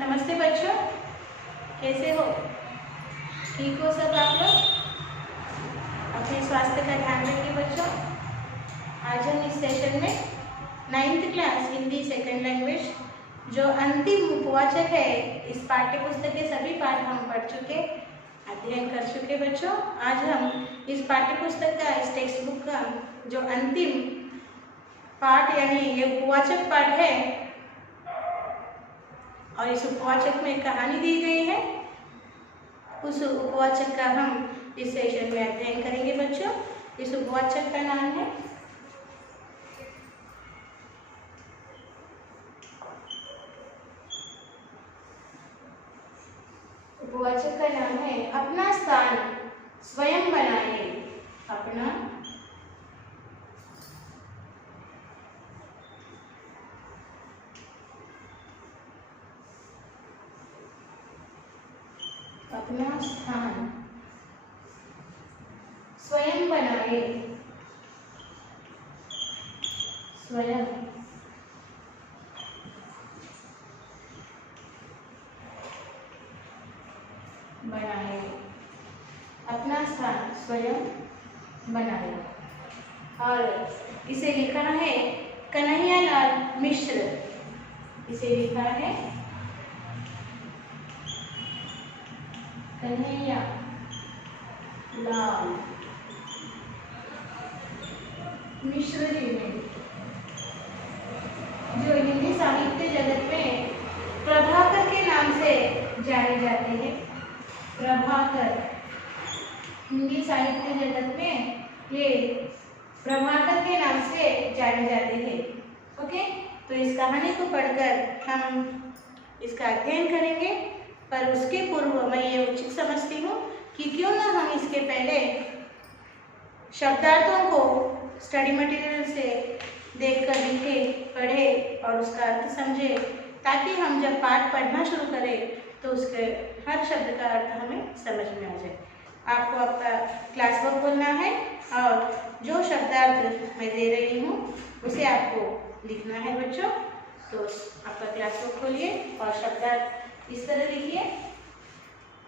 नमस्ते बच्चों, कैसे हो? ठीक हो सब आप लोग? अपने स्वास्थ्य का ध्यान रखिए बच्चों। आज हम इस सेशन में 9th class Hindi second language जो अंतिम उपवाचक है, इस पाठ्य पुस्तक के सभी पाठ हम पढ़ चुके, अध्ययन कर चुके बच्चों। आज हम इस पाठ्य पुस्तक का, इस टेक्स्ट बुक का जो अंतिम पाठ यानी ये उपवाचक पाठ है और इस उपवाचक में कहानी दी गई है, उस उपवाचक का हम इस सेशन में अध्ययन करेंगे बच्चों। इस उपवाचक का नाम है अपना स्थान स्वयं बनाए। अपना स्थान स्वयं बनाए। स्वयं बनाए, अपना स्थान स्वयं बनाए। और इसे लिखा है कन्हैयालाल मिश्र। इसे लिखा है कन्हैयालाल मिश्र जी ने, जो हिंदी साहित्य जगत में प्रभाकर के नाम से जाने जाते हैं। प्रभाकर, हिंदी साहित्य जगत में ये प्रभाकर के नाम से जाने जाते हैं। ओके, तो इस कहानी को पढ़कर हम इसका अध्ययन करेंगे, पर उसके पूर्व मैं ये उचित समझती हूँ कि क्यों ना हम इसके पहले शब्दार्थों को स्टडी मटेरियल से देखकर लिखे, पढ़े और उसका अर्थ समझे, ताकि हम जब पाठ पढ़ना शुरू करें तो उसके हर शब्द का अर्थ हमें समझ में आ जाए। आपको आपका क्लास बुक खोलना है और जो शब्दार्थ मैं दे रही हूँ उसे आपको लिखना है बच्चों। तो आपका क्लास बुक खोलिए और शब्दार्थ इस तरह लिखिए।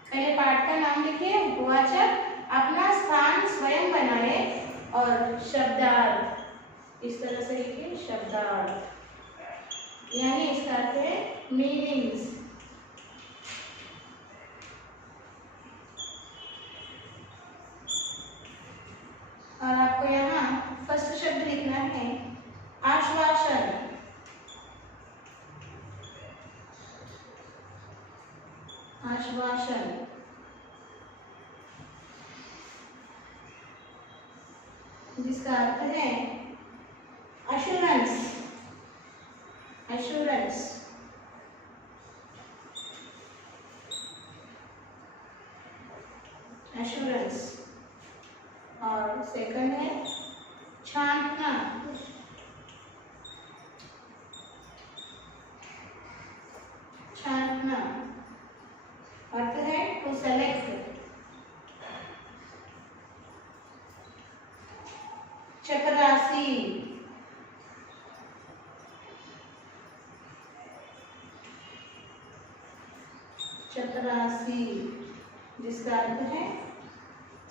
पहले पाठ का नाम लिखिए, उपवाचक अपना स्थान स्वयं बनाए, और शब्दार्थ इस तरह से लिखिए। शब्दार्थ यानी इसका अर्थ है मीनिंग्स। और आपको यहाँ फर्स्ट शब्द लिखना है आश्वासन। आश्वासन जिसका अर्थ है अश्योरेंस। Assurance assurance. और सेकंड है छांटना। छांटना अर्थ है टू सेलेक्ट। चपरासी। चपरासी जिसका अर्थ है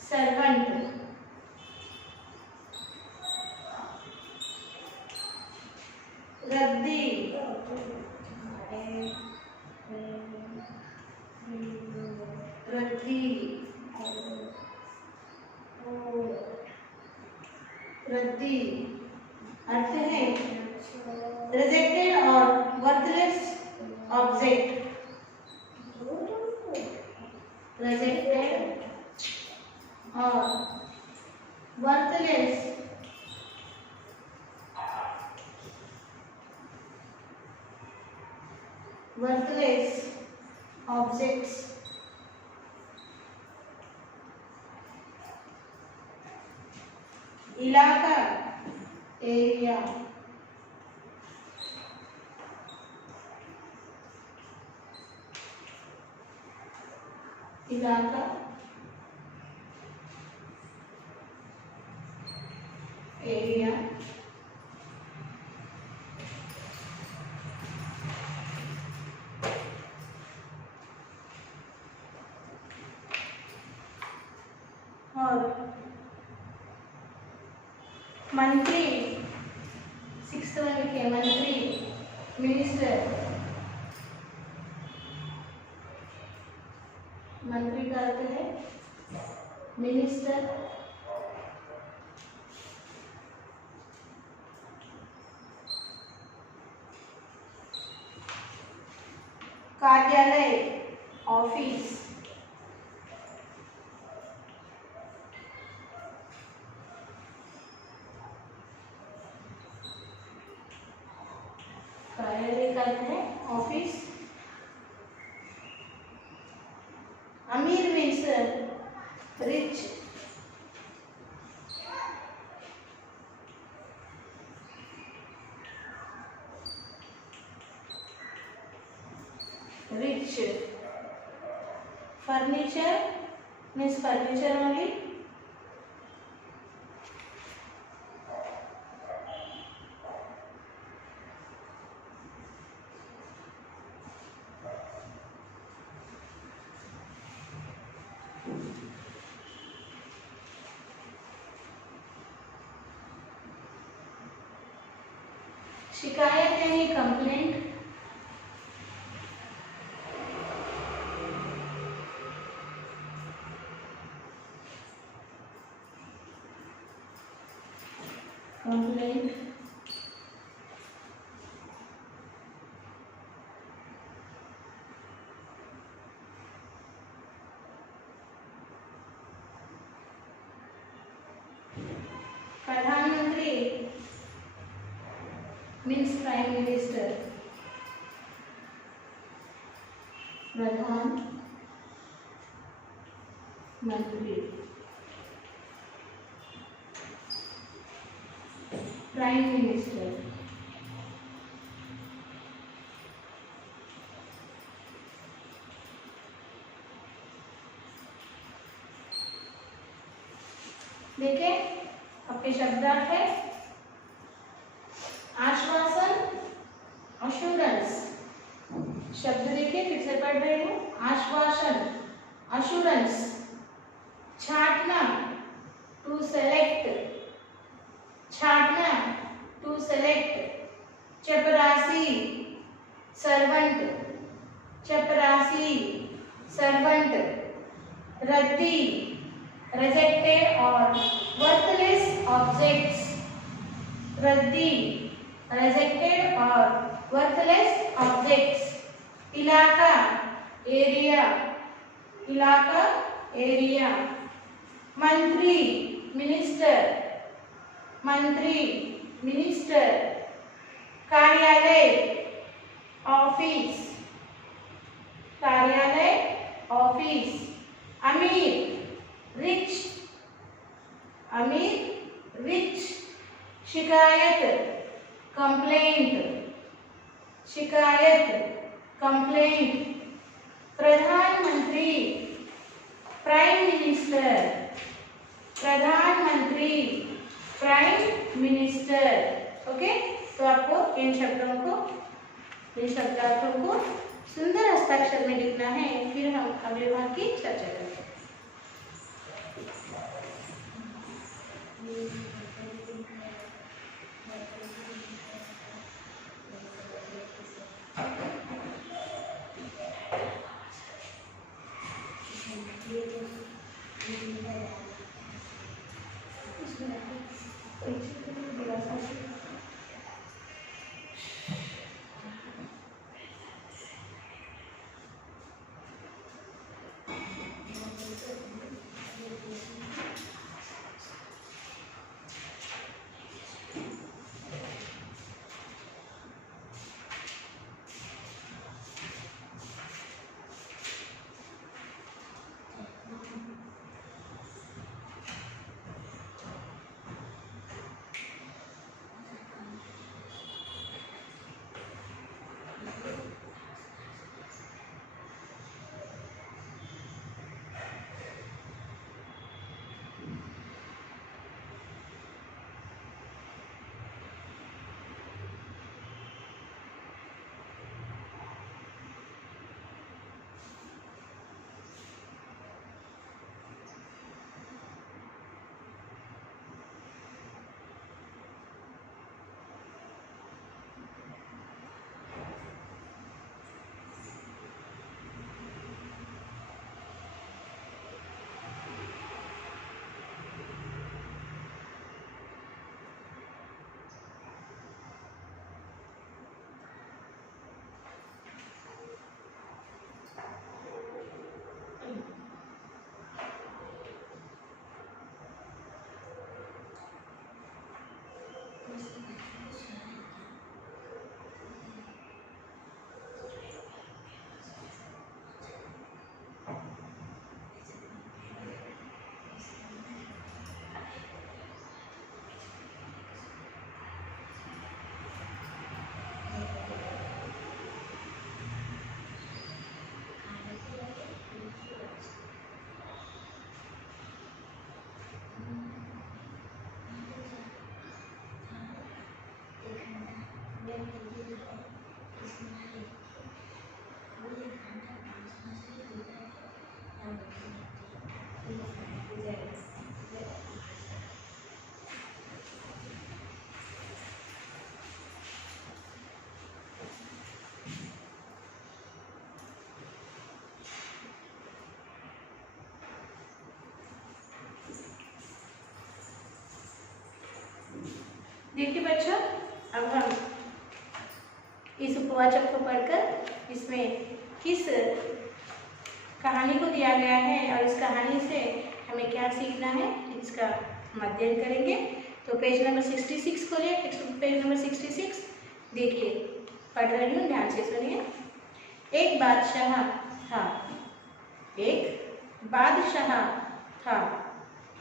सर्वेंट। रद्दी। रद्दी। रद्दी अर्थ है रिजेक्टेड और वर्थलेस ऑब्जेक्ट। रिजेक्टेड और वर्थलेस ऑब्जेक्ट्स। इलाका, एरिया। इलाका, एरिया। मंत्री, 6th वन लिखे मंत्री, मिनिस्टर, मंत्री का अर्थ है मिनिस्टर। कार्यालय, ऑफिस, कार्यालय का अर्थ है ऑफिस। अमीर means rich, rich. Furniture means furniture only. शिकायत यानी कंप्लेंट, कंप्लेंट। प्रधानमंत्री मीन्स प्राइम मिनिस्टर, प्रधान मंत्री, प्राइम मिनिस्टर। देखिए आपके शब्दार्थ है आश्वासन, अश्योरेंस। शब्द देखिए फिर से पढ़ रही हूँ, आश्वासन, अश्योरेंस। छांटना, टू सेलेक्ट, छांटना, टू सेलेक्ट। चपरासी, सर्वेंट, चपरासी, सर्वेंट। रद्दी, रिजेक्टेड और वर्थलेस ऑब्जेक्ट्स, रद्दी, रिजेक्टेड और वर्थलेस ऑब्जेक्ट्स। इलाका, एरिया, इलाका, एरिया। मंत्री, मिनिस्टर, मंत्री, मिनिस्टर। कार्यालय, ऑफिस, कार्यालय, ऑफिस। अमीर, रिच, अमीर, रिच। शिकायत, कंप्लेंट, शिकायत, कंप्लेंट। प्रधानमंत्री, प्राइम मिनिस्टर, प्रधानमंत्री, प्राइम मिनिस्टर। ओके, तो आपको इन शब्दों को, इन शब्दार्थों को सुंदर हस्ताक्षर में लिखना है। फिर हम अगले भाग की चर्चा करेंगे। देखिए बच्चों, अब हम इस उपवाचक को पढ़कर इसमें किस कहानी को दिया गया है और इस कहानी से हमें क्या सीखना है इसका हम अध्ययन करेंगे। तो पेज नंबर 66 खोलिए। पेज नंबर 66 देखिए, पढ़ रही हूँ, ध्यान से सुनिए। एक बादशाह था।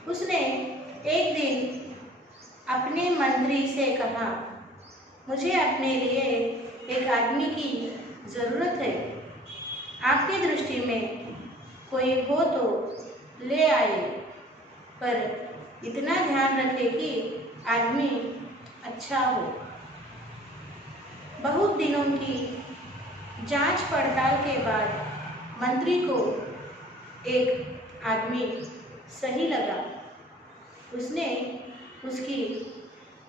उसने एक दिन अपने मंत्री से कहा, मुझे अपने लिए एक आदमी की ज़रूरत है। आपकी दृष्टि में कोई हो तो ले आए, पर इतना ध्यान रखें कि आदमी अच्छा हो। बहुत दिनों की जांच पड़ताल के बाद मंत्री को एक आदमी सही लगा। उसने उसकी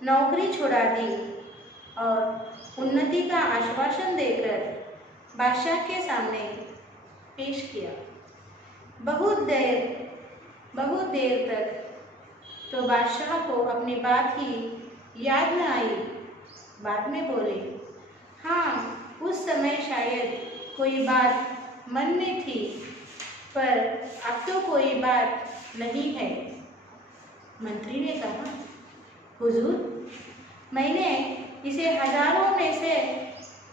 नौकरी छुड़ा दी और उन्नति का आश्वासन देकर बादशाह के सामने पेश किया। बहुत देर तक तो बादशाह को अपनी बात की याद न आई। बाद में बोले, हाँ, उस समय शायद कोई बात मन में थी, पर अब तो कोई बात नहीं है। मंत्री ने कहा, हुजूर, मैंने इसे हजारों में से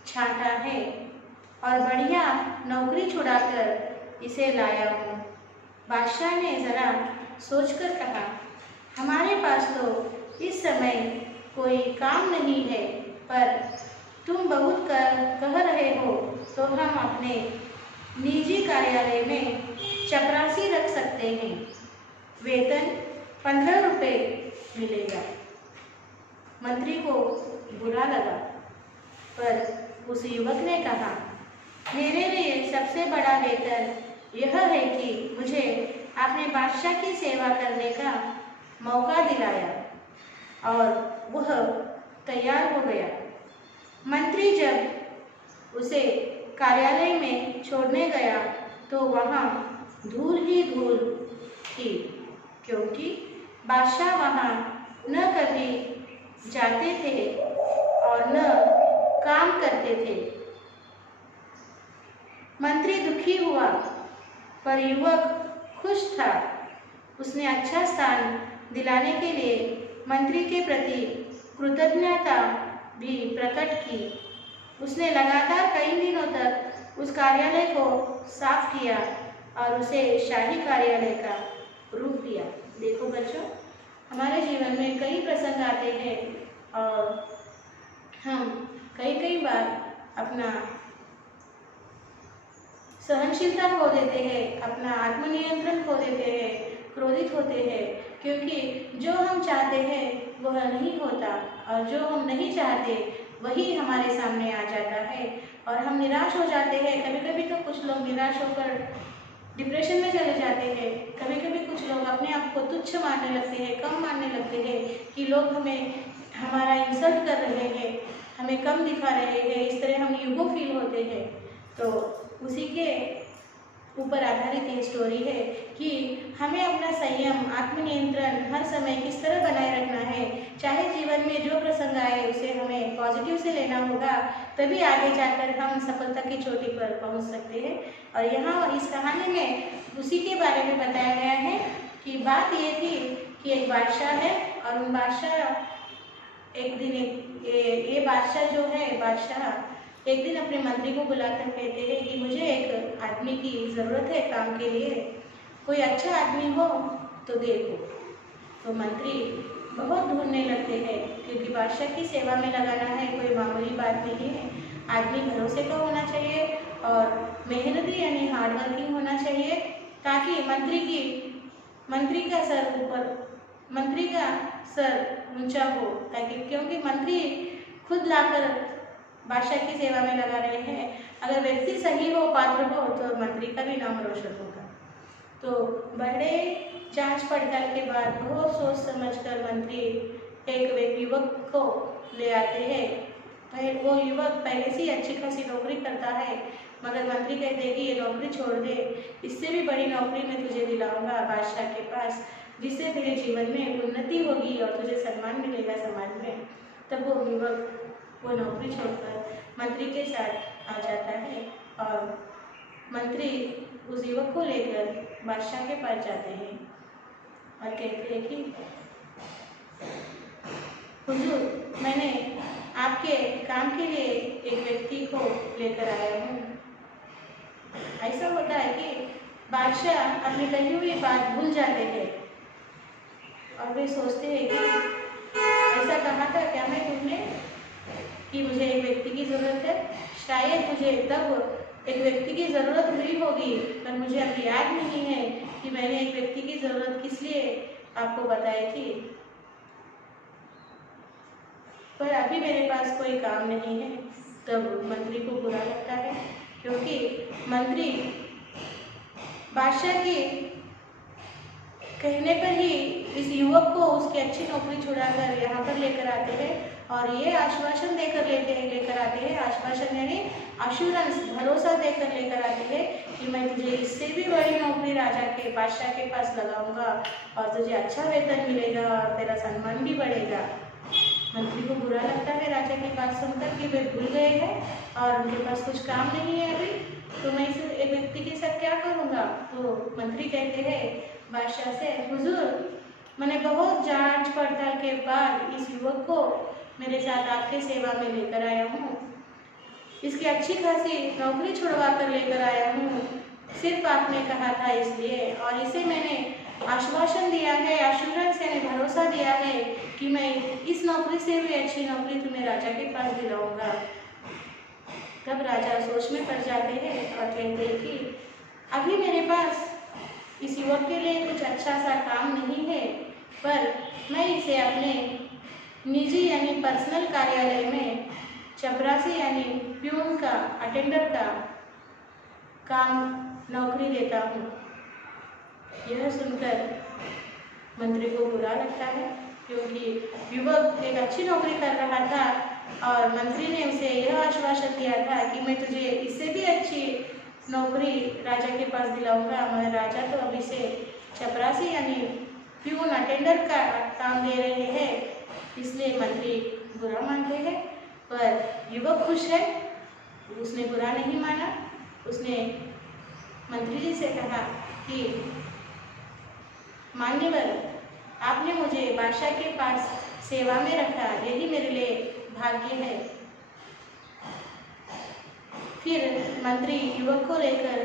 छांटा है और बढ़िया नौकरी छुड़ाकर इसे लाया हूँ। बादशाह ने ज़रा सोचकर कहा, हमारे पास तो इस समय कोई काम नहीं है, पर तुम बहुत कह रहे हो तो हम अपने निजी कार्यालय में चपरासी रख सकते हैं। वेतन 15 रुपये मिलेगा। मंत्री को बुरा लगा, पर उस युवक ने कहा, मेरे लिए सबसे बड़ा वेतन यह है कि मुझे अपने बादशाह की सेवा करने का मौका दिलाया। और वह तैयार हो गया। मंत्री जब उसे कार्यालय में छोड़ने गया तो वहाँ धूल ही धूल थी, क्योंकि बादशाह वहाँ न कभी जाते थे और न काम करते थे। मंत्री दुखी हुआ, पर युवक खुश था। उसने अच्छा स्थान दिलाने के लिए मंत्री के प्रति कृतज्ञता भी प्रकट की। उसने लगातार कई दिनों तक उस कार्यालय को साफ किया और उसे शाही कार्यालय का रूप दिया। देखो बच्चों, हमारे जीवन में कई प्रसंग आते हैं और हम कई बार अपना सहनशीलता खो देते हैं, अपना आत्मनियंत्रण खो देते हैं, क्रोधित होते हैं, क्योंकि जो हम चाहते हैं वह नहीं होता और जो हम नहीं चाहते वही हमारे सामने आ जाता है और हम निराश हो जाते हैं। कभी कभी तो कुछ लोग निराश होकर डिप्रेशन में चले जाते हैं। कभी कभी कुछ लोग अपने आप को तुच्छ मानने लगते हैं, कम मानने लगते हैं कि लोग हमारा इंसल्ट कर रहे हैं, हमें कम दिखा रहे हैं। इस तरह हम ईगो फील होते हैं। तो उसी के ऊपर आधारित ये स्टोरी है कि हमें अपना संयम, आत्मनियंत्रण हर समय किस तरह बनाए रखना है। चाहे जीवन में जो प्रसंग आए उसे हमें पॉजिटिव से लेना होगा, तभी आगे जाकर हम सफलता की चोटी पर पहुंच सकते हैं। और यहाँ इस कहानी में उसी के बारे में बताया गया है कि बात ये थी कि एक बादशाह है और उन बादशाह एक दिन ये बादशाह जो है, बादशाह एक दिन अपने मंत्री को बुलाकर कहते हैं कि मुझे एक आदमी की ज़रूरत है काम के लिए, कोई अच्छा आदमी हो तो देखो। तो मंत्री बहुत ढूंढने लगते हैं, क्योंकि बादशाह की सेवा में लगाना है कोई मामूली बात नहीं है। आदमी भरोसे का होना चाहिए और मेहनती यानी हार्डवर्किंग होना चाहिए, ताकि मंत्री का सर ऊंचा हो, ताकि क्योंकि मंत्री खुद लाकर बादशाह की सेवा में लगा रहे हैं। अगर व्यक्ति सही हो, पात्र हो, तो मंत्री का भी नाम रोशन होगा। तो बड़े जांच पड़ताल के बाद बहुत सोच समझकर मंत्री एक युवक को ले आते हैं। वो युवक पहले से ही अच्छी खासी नौकरी करता है, मगर मंत्री कहते हैं कि ये नौकरी छोड़ दे, इससे भी बड़ी नौकरी मैं तुझे दिलाऊंगा बादशाह के पास, जिससे तेरे जीवन में उन्नति होगी और तुझे सम्मान मिलेगा समाज में। तब वो युवक वो नौकरी छोड़कर मंत्री के साथ आ जाता है और मंत्री उस युवक को लेकर बादशाह के पास जाते हैं और कहते हैं कि हुजूर, मैंने आपके काम के लिए एक व्यक्ति को लेकर आया हूँ। ऐसा होता है कि बादशाह अपनी कही हुई बात भूल जाते हैं और वे सोचते हैं कि ऐसा कहा था क्या मैं तुमने कि मुझे एक व्यक्ति की ज़रूरत है? शायद मुझे तब एक व्यक्ति की ज़रूरत हुई होगी, पर मुझे अभी याद नहीं है कि मैंने एक व्यक्ति की ज़रूरत किस लिए आपको बताई थी। पर अभी मेरे पास कोई काम नहीं है। तब मंत्री को बुरा लगता है, क्योंकि मंत्री बादशाह के कहने पर ही इस युवक को उसकी अच्छी नौकरी छुड़ाकर यहाँ पर लेकर आते हैं और ये आश्वासन देकर लेकर आते हैं। आश्वासन यानी अश्योरेंस, भरोसा देकर लेकर आते हैं कि मैं तुझे इससे भी बड़ी नौकरी राजा के बादशाह के पास लगाऊंगा और तुझे अच्छा वेतन मिलेगा और तेरा सम्मान भी बढ़ेगा। मंत्री को बुरा लगता है राजा की बात सुनकर कि वे भूल गए हैं और उनके पास कुछ काम नहीं है अभी, तो मैं इस एक व्यक्ति के साथ क्या करूँगा। तो मंत्री कहते हैं बादशाह से, हुजूर, मैंने बहुत जांच पड़ताल के बाद इस युवक को मेरे साथ आपके सेवा में लेकर आया हूँ। इसकी अच्छी खासी नौकरी छुड़वा कर लेकर आया हूँ, सिर्फ आपने कहा था इसलिए, और इसे मैंने आश्वासन दिया है, एश्योरेंस यानी भरोसा दिया है कि मैं इस नौकरी से भी अच्छी नौकरी तुम्हें राजा के पास दिलाऊंगा। तब राजा सोच में पड़ जाते हैं और कहते हैं कि अभी मेरे पास इस युवक के लिए कुछ अच्छा सा काम नहीं है, पर मैं इसे अपने निजी यानी पर्सनल कार्यालय में चपरासी यानी प्यून का, अटेंडर का काम नौकरी देता हूँ। यह सुनकर मंत्री को बुरा लगता है, क्योंकि युवक एक अच्छी नौकरी कर रहा था और मंत्री ने उसे यह आश्वासन दिया था कि मैं तुझे इससे भी अच्छी नौकरी राजा के पास दिलाऊंगा, मगर राजा तो अभी से चपरासी यानी प्यून, अटेंडर का काम दे रहे हैं, इसलिए मंत्री बुरा मानते हैं। पर युवक खुश है, उसने बुरा नहीं माना। उसने मंत्री जी से कहा कि मान्यवर, आपने मुझे बादशाह के पास सेवा में रखा, यही मेरे लिए भाग्य है। फिर मंत्री युवक को लेकर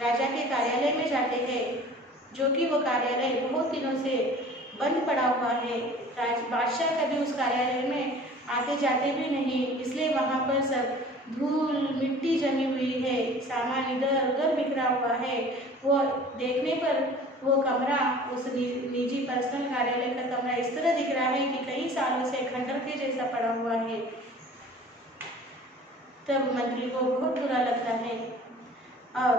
राजा के कार्यालय में जाते हैं, जो कि वो कार्यालय बहुत दिनों से बंद पड़ा हुआ है। बादशाह कभी उस कार्यालय में आते जाते भी नहीं, इसलिए वहाँ पर सब धूल मिट्टी जमी हुई है, सामान इधर उधर बिखरा हुआ है। वो देखने पर वो कमरा, उस निजी पर्सनल कार्यालय का कमरा इस तरह दिख रहा है कि कई सालों से खंडर के जैसा पड़ा हुआ है। तब मंत्री को बहुत बुरा लगता है और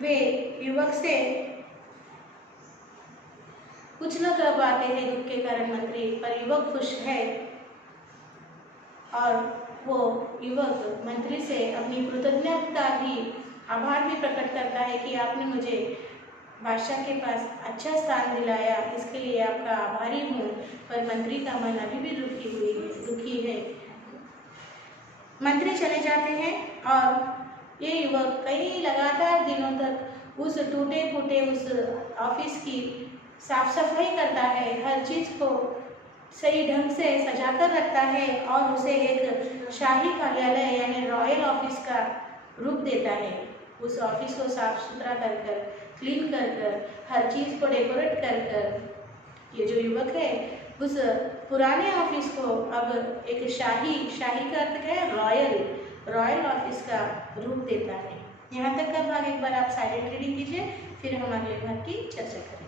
वे युवक से कुछ न कर पाते हैं दुख के कारण मंत्री, पर युवक खुश है और वो युवक मंत्री से अपनी कृतज्ञता भी, आभार भी प्रकट करता है कि आपने मुझे बादशाह के पास अच्छा स्थान दिलाया, इसके लिए आपका आभारी हूँ। पर मंत्री का मन अभी भी दुखी है। मंत्री चले जाते हैं और ये युवक कई लगातार दिनों तक उस टूटे फूटे उस ऑफिस की साफ सफाई करता है, हर चीज़ को सही ढंग से सजा कर रखता है और उसे एक शाही कार्यालय यानी रॉयल ऑफिस का रूप देता है। उस ऑफिस को साफ सुथरा कर कर, क्लीन कर कर, हर चीज़ को डेकोरेट कर कर ये जो युवक है उस पुराने ऑफिस को अब एक शाही का अर्थ क्या है, रॉयल ऑफिस का रूप देता है। यहाँ तक का भाग एक बार आप साइलेंट रीडिंग कीजिए, फिर हम अगले भाग की चर्चा करेंगे।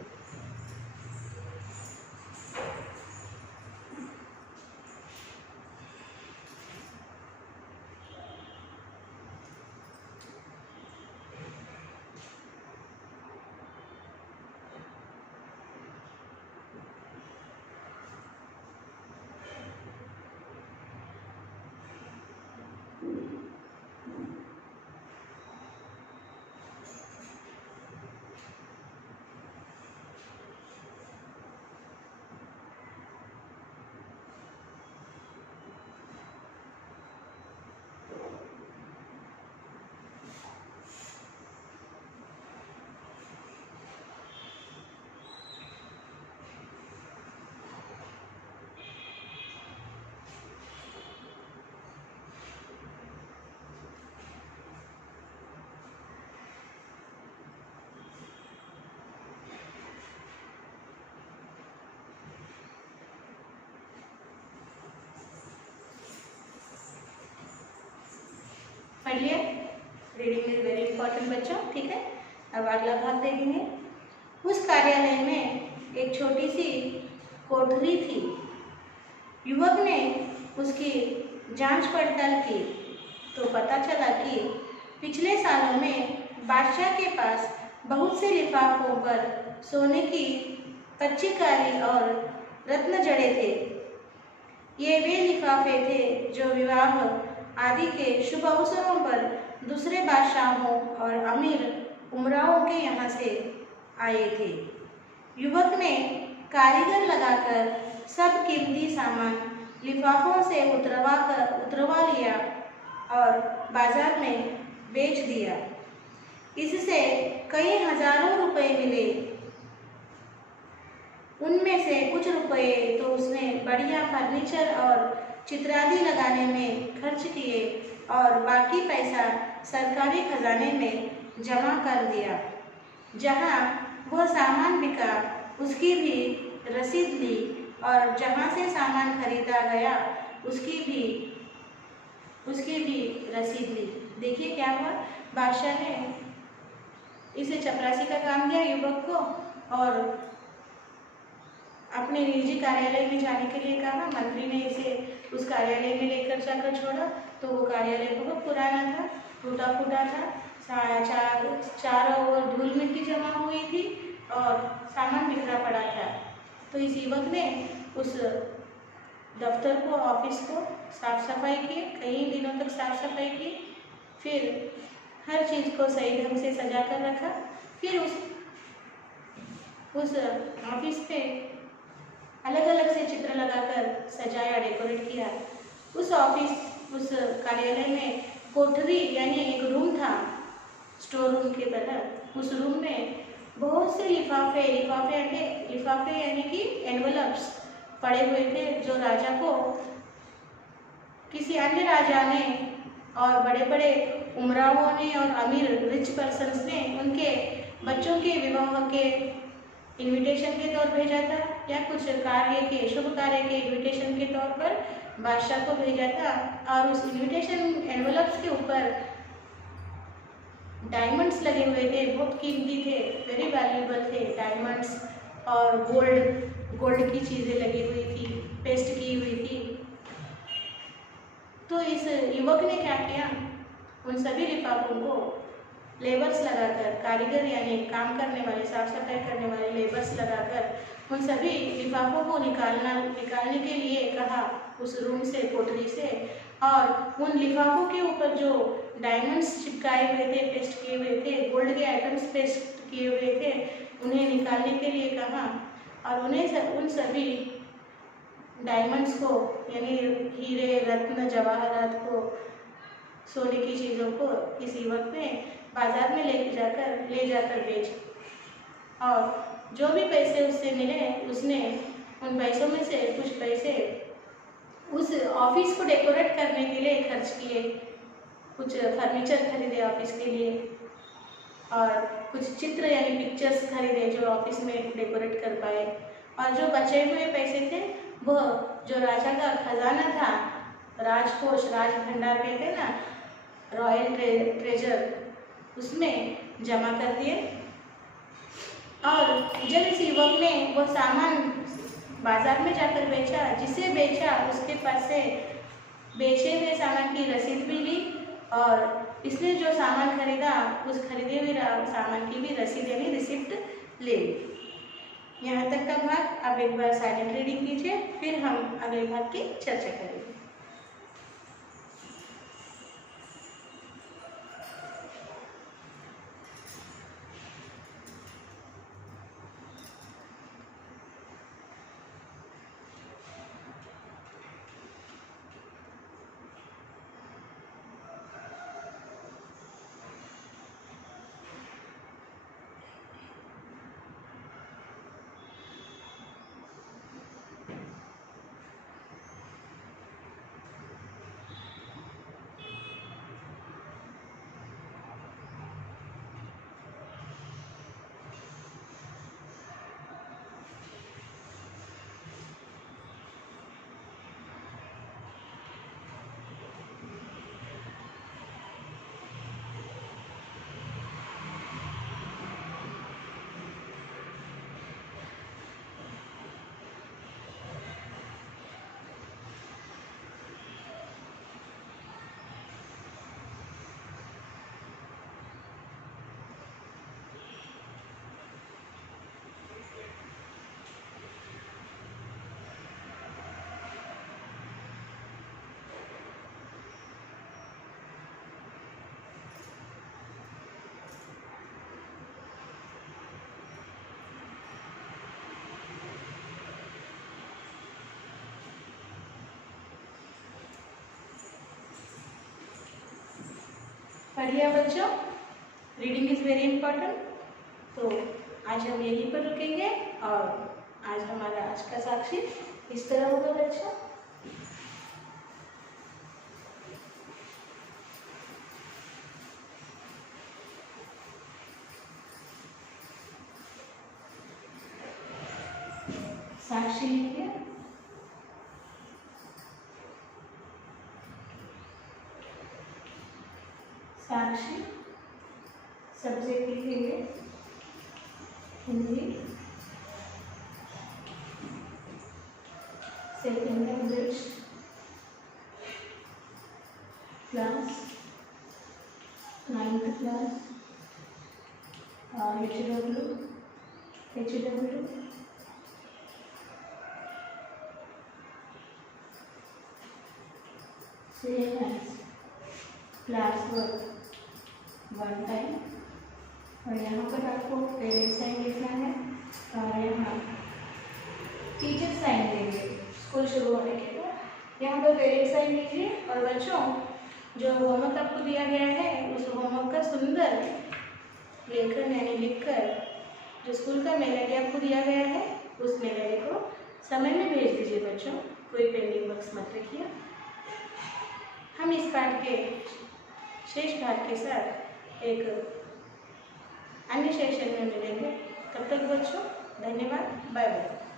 रीडिंग इज वेरी इंपॉर्टेंट बच्चों, ठीक है। अब अगला भाग देखेंगे। उस कार्यालय में एक छोटी सी कोठरी थी। युवक ने उसकी जांच पड़ताल की तो पता चला कि पिछले सालों में बादशाह के पास बहुत से लिफाफों पर सोने की कच्ची कारी और रत्न जड़े थे। ये वे लिफाफे थे जो विवाह आदि के शुभ अवसरों पर दूसरे बादशाहों और अमीर उमराओं के यहाँ से आए थे। युवक ने कारीगर लगाकर सब कीमती सामान लिफाफों से उतरवा लिया और बाजार में बेच दिया। इससे कई हजारों रुपए मिले। उनमें से कुछ रुपए तो उसने बढ़िया फर्नीचर और चित्रादि लगाने में खर्च किए और बाकी पैसा सरकारी खजाने में जमा कर दिया। जहाँ वह सामान बिका उसकी भी रसीद ली और जहाँ से सामान खरीदा गया उसकी भी रसीद ली। देखिए क्या हुआ, बादशाह ने इसे चपरासी का काम दिया युवक को और अपने निजी कार्यालय में जाने के लिए कहा। मंत्री ने इसे उस कार्यालय में लेकर जाकर छोड़ा तो वो कार्यालय बहुत पुराना था, टूटा फूटा था, चारों ओर धूल मिट्टी जमा हुई थी और सामान बिखरा पड़ा था। तो इस युवक ने उस दफ्तर को, ऑफिस को साफ सफाई की, कई दिनों तक साफ सफाई की, फिर हर चीज़ को सही ढंग से सजा कर रखा। फिर उस ऑफिस पे अलग अलग से चित्र लगाकर सजाया, डेकोरेट किया। उस कार्यालय में कोठरी यानी एक रूम था, स्टोर रूम की तरह। उस रूम में बहुत से लिफाफे यानी कि एनवलप्स पड़े हुए थे जो राजा को किसी अन्य राजा ने और बड़े बड़े उमराओं ने और अमीर रिच पर्सन्स ने उनके बच्चों के विवाह के इनविटेशन के तौर भेजा था या कुछ शुभ कार्य के इनविटेशन के तौर पर बादशाह को भेजा था। और उस इनविटेशन एनवलप्स के ऊपर डायमंड्स लगे हुए थे, बहुत कीमती थे, वेरी वैल्यूएबल थे डायमंड्स, और गोल्ड की चीज़ें लगी हुई थी, पेस्ट की हुई थी। तो इस युवक ने क्या किया, उन सभी लिफाफों को लेबर्स लगाकर, कारीगर यानी काम करने वाले, साफ सफाई करने वाले लेबर्स लगाकर उन सभी लिफाफों को निकालने के लिए कहा उस रूम से, कोठरी से। और उन लिफाफों के ऊपर जो डायमंड्स चिपकाए हुए थे, पेस्ट किए हुए थे, गोल्ड के आइटम्स पेस्ट किए हुए थे, उन्हें निकालने के लिए कहा। और उन सभी डायमंड्स को यानी हीरे, रत्न, जवाहरात को, सोने की चीज़ों को इस युवक ने बाजार में ले जाकर बेच, और जो भी पैसे उससे मिले उसने उन पैसों में से कुछ पैसे उस ऑफिस को डेकोरेट करने के लिए खर्च किए। कुछ फर्नीचर खरीदे ऑफिस के लिए और कुछ चित्र यानी पिक्चर्स खरीदे जो ऑफिस में डेकोरेट कर पाए। और जो बचे हुए पैसे थे वह जो राजा का खजाना था, राजकोष, राज भंडार कहते हैं ना, रॉयल ट्रेजर, उसमें जमा कर दिए। और जब इस युवक ने वह सामान बाजार में जाकर बेचा, जिसे बेचा उसके पास से बेचे हुए सामान की रसीद भी ली और इसने जो सामान खरीदा उस खरीदे हुए सामान की भी रसीद यानी रिसिप्ट ले ली। यहाँ तक का भाग आप एक बार साइलेंट रीडिंग कीजिए, फिर हम अगले भाग की चर्चा करेंगे। पढ़ लिया बच्चों, रीडिंग इज़ वेरी इम्पोर्टेंट। तो आज हम यहीं पर रुकेंगे और आज हमारा आज का साक्षी इस तरह होगा बच्चों। साक्षी लिखिए। साक्षी सब्जेक्ट लिखेंगे Hindi, second language, class 9th class, HW same as class work 1 time. और यहाँ पर आपको पेरेंट्स साइन लिखना है और यहाँ टीचर साइन देंगे स्कूल शुरू होने के बाद। यहाँ पर पेरेंट्स साइन लीजिए और बच्चों जो होमवर्क आपको दिया गया है उस होमवर्क का सुंदर लेखन यानी लिखकर जो स्कूल का मेल आई डी आपको दिया गया है उस मेल आई डी को समय में भेज दीजिए बच्चों। कोई पेंडिंग वर्क्स मत रखिए। हम इस पाठ के शेष भाग के साथ एक अन्य सेशन में मिलेंगे। तब तक बच्चों धन्यवाद, बाय बाय।